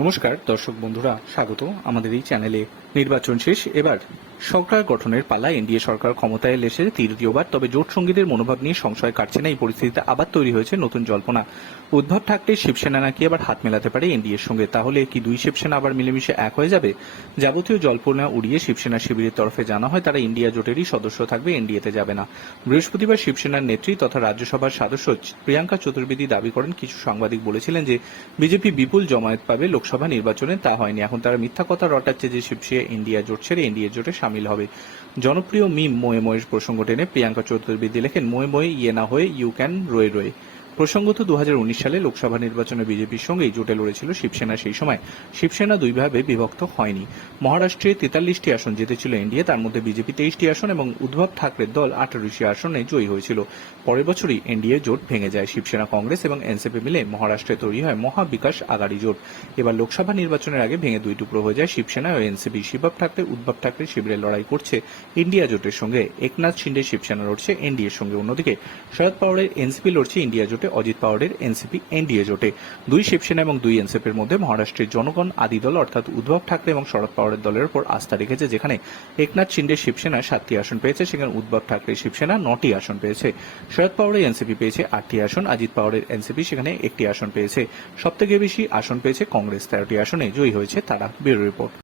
নমস্কার, দর্শক বন্ধুরা, স্বাগত। আমাদের এই চ্যানেলে নির্বাচন শেষ। এবার সরকার গঠনের পালা এনডিএ সরকার ক্ষমতায় এসে তৃতীয়বার তবে জোট সঙ্গীদের মনোভাব নিয়ে সংশয় কাটছে না। এই পরিস্থিতিতে আবার তৈরি হয়েছে নতুন জল্পনা। উদ্ভব থাকলে শিবসেনা নাকি আবার হাত মেলাতে পারে এনডিএর সঙ্গে? তাহলে কি দুই শিবসেনা আবার মিলেমিশে এক হয়ে যাবে? যাবতীয় জল্পনা উড়িয়ে শিবসেনা শিবিরের তরফে জানা হয়, তারা ইন্ডিয়া জোটেরই সদস্য থাকবে, এনডিএতে যাবে না। বৃহস্পতিবার শিবসেনার নেত্রী তথা রাজ্যসভার সদস্য প্রিয়াঙ্কা চতুর্বেদী দাবি করেন। কিছু সাংবাদিক বলেছিলেন যে, বিজেপি বিপুল জমায়েত পাবে লোকসভা নির্বাচনে তা হয়নি। এখন তারা মিথ্যা কথা রটাচ্ছে যে শিবসেনা ইন্ডিয়া জোট ছেড়ে এনডিএ জোটে সামিল হবে। জনপ্রিয় মিম মোয়ে মোয়ের প্রসঙ্গ টেনে প্রিয়াঙ্কা চতুর্বেদী লেখেন মোয়ে মোয়ে ইয়ে না হয়ে ইউ ক্যান রয়ে রয়ে। প্রসঙ্গত দু হাজার উনিশ সালে লোকসভা নির্বাচনে বিজেপির সঙ্গেই জোটে লড়েছিল শিবসেনা, সেই সময় শিবসেনা দুইভাবে বিভক্ত হয়নি। মহারাষ্ট্রে তেতাল্লিশটি আসন জিতেছিল এনডিএ, তার মধ্যে বিজেপি তেইশটি আসন এবং উদ্ভব ঠাকরের দল আঠারোটি আসনে জয়ী হয়েছিল। পরের বছরই এনডিএ জোট ভেঙে যায় শিবসেনা, কংগ্রেস এবং এনসিপি মিলে মহারাষ্ট্রে তৈরি হয় মহাবিকাশ আগাড়ি জোট। এবার লোকসভা নির্বাচনের আগে ভেঙে দুই টুকরো হয়ে যায় শিবসেনা ও এনসিপি। শিবব ঠাকরে উদ্ভব ঠাকরে শিবিরের লড়াই করছে ইন্ডিয়া জোটের সঙ্গে। একনাথ শিন্ডে শিবসেনা লড়ছে এনডিএর সঙ্গে। অন্যদিকে শরদ পাওয়ারের এনসিপি লড়ছে ইন্ডিয়া জোটে অজিত পাওয়ারের এনসিপি এনডিএ জোটে। দুই শিবসেনা এবং দুই এনসিপির মধ্যে মহারাষ্ট্রের জনগণ, আদি দল অর্থাৎ উদ্ধব ঠাকরে এবং শরদ পাওয়ারের দলের উপর আস্থা রেখেছে, যেখানে একনাথ শিন্ডে শিবসেনা সাতটি আসন পেয়েছে, সেখানে উদ্ধব ঠাকরে শিবসেনা নটি আসন পেয়েছে। শরদ পাওয়ারের এনসিপি পেয়েছে আটটি আসন, অজিত পাওয়ারের এনসিপি সেখানে একটি আসন পেয়েছে। সবথেকে বেশি আসন পেয়েছে কংগ্রেস তেরোটি আসনে। জয়ী হয়েছে তারা, ব্যুরো রিপোর্ট।